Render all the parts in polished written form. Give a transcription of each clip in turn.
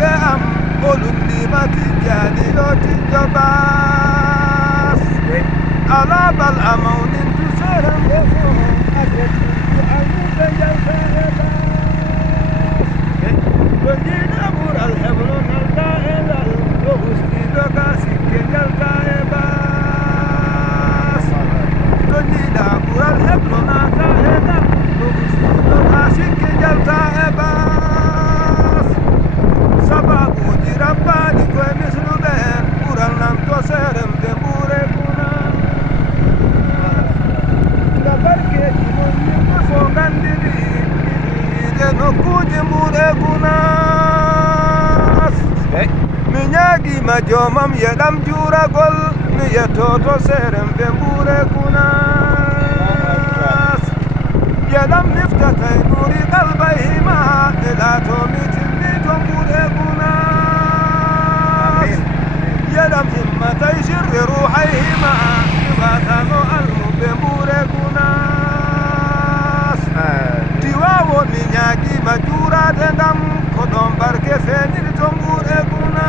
ge am olum ni mati jani yoti jabas ala bal amaunin tu seram defo ajet tu alu bejal bebas bendina mural heblon alta elal lo gusti doga sikkel bebas bendina mural heblon alta elal lo gusti doga sikkel bebas sababu dirabani ko mislu ben mural nam to seram de mure kuna da barke di mon ko fo gandiri de no kuje mure kuna minyagi ma jomam yedam jura gol mi yetoto serem be mure kuna yedam niftatay nuri qalbayhima ila to mitni to mure kuna yedam himmatay shirri ruhayhima ibatano almu be mure kuna tiwawo minyagi ma jura dengam kodom barke fenir to mure kuna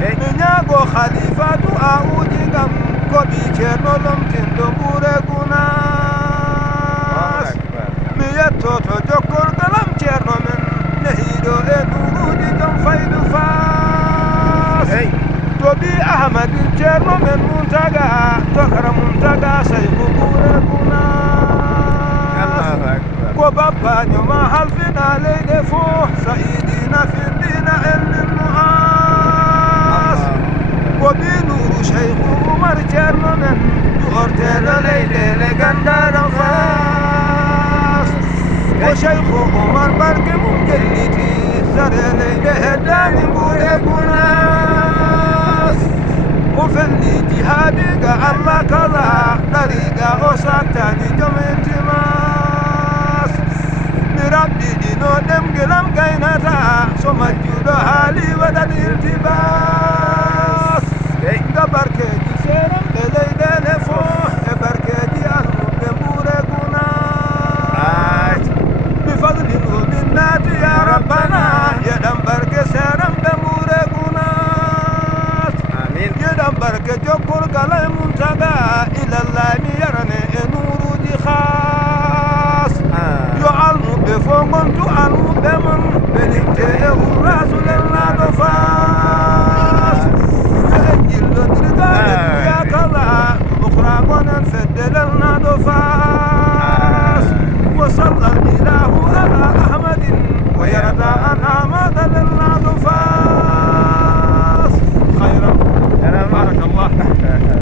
minyago khalifatu aujingam kobi chernolom tindo mure kuna miyatoto jokor galam chernomen nehido e durudi jom faydu fas tobi ahmad chernomen muntaga tokara muntaga saygu mure kuna ko baba nyoma halfina leyde fo saidina findina elmin nuas ko bi nuru sheikhu umar chernomen du ortelo leyde le gandano fas ko sheikhu umar barke mum jelliti sare leyde heddani mbuɗe gunas o felli jihadiga allah kala ɗariga o sattani jomentima rabbi dino dem gelam gaynata so majjuɗo haali waɗat iltibas ga barkeji seram ɓe leydele fo e barkeji almuɓe mbure gunas bi fadlin o minnati ya rabbana yeɗam barke seram ɓe mbure gunas yeɗam barke jokkol kala e muntaga ilallah mi yarane e nuruji khas yo almuɓe fo gontu almuɓe mon ɓelinte e rasulelnaɗo fas yo en jillodirdade duya kala ukra gonen feddelelnaɗo fas wo sallal ilahu